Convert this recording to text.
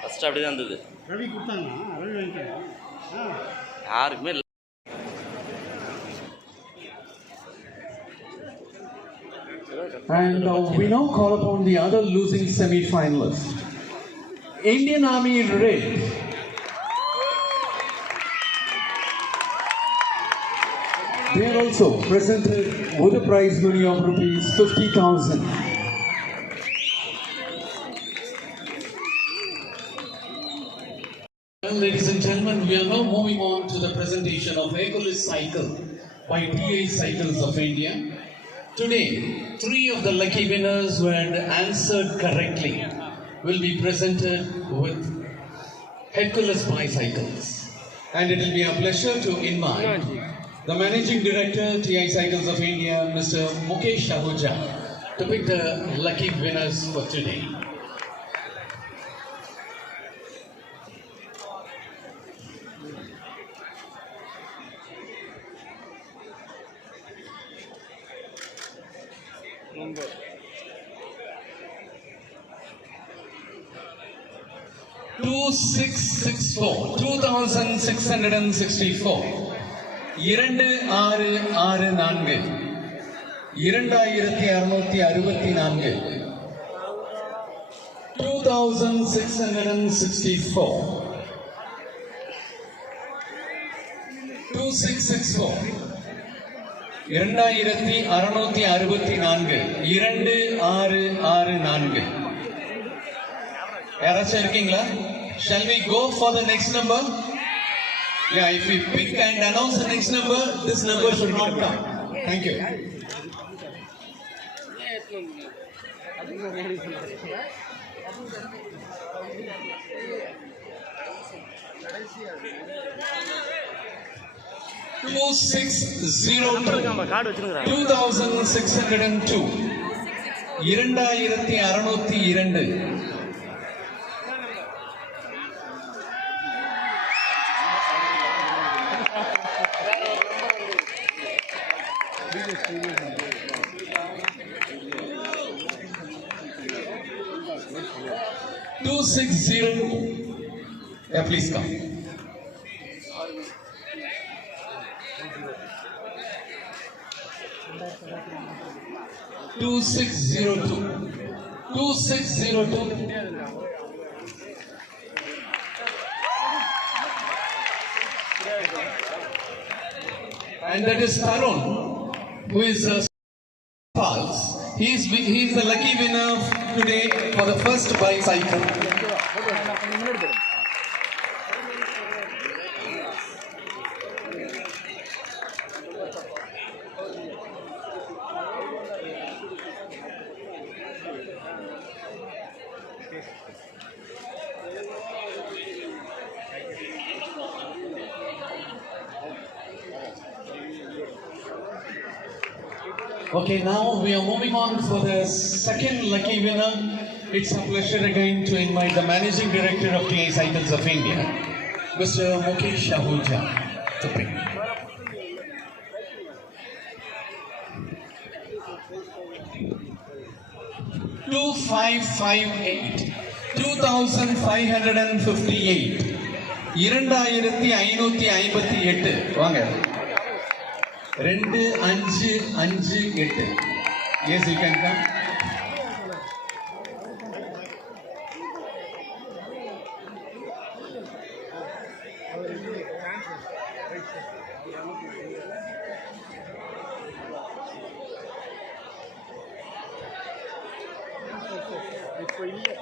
First அப்படி தான் இருந்தது. ரவி கொடுத்தாங்க, ரவி வாங்கிட்டாங்க. யாருக்குமே இல்லை. And we now call upon the other losing semi-finalists. Indian Army Red. They are also presented with a prize money of rupees 50,000. Well, ladies and gentlemen, we are now moving on to the presentation of Hercules Cycle by TI Cycles of India. Today, 3 of the lucky winners who had answered correctly will be presented with Hercules bicycles. And it will be a pleasure to invite the Managing Director, TI Cycles of India, Mr. Mukesh Ahuja, to pick the lucky winners for today. Number 2664 2664 2664 2664 2664 யாராச்சும் இருக்கீங்களா? Shall we go for the next number? Yeah, if we pick and announce the next number, this number should not come. Thank you. 2602 2602 2602 2602. Yeah, please come. 2602. 2602. And that is Tarun, who is Pulse. He is the lucky winner today for the first bicycle. Okay, now we are moving on for the second lucky winner. It's a pleasure again to invite the Managing Director of TI Cycles of India, Mr. Mukesh Ahuja, to pick. $2558, 2558, 2558. வாங்க 2558. Yes, you can come. இப்போ இல்லை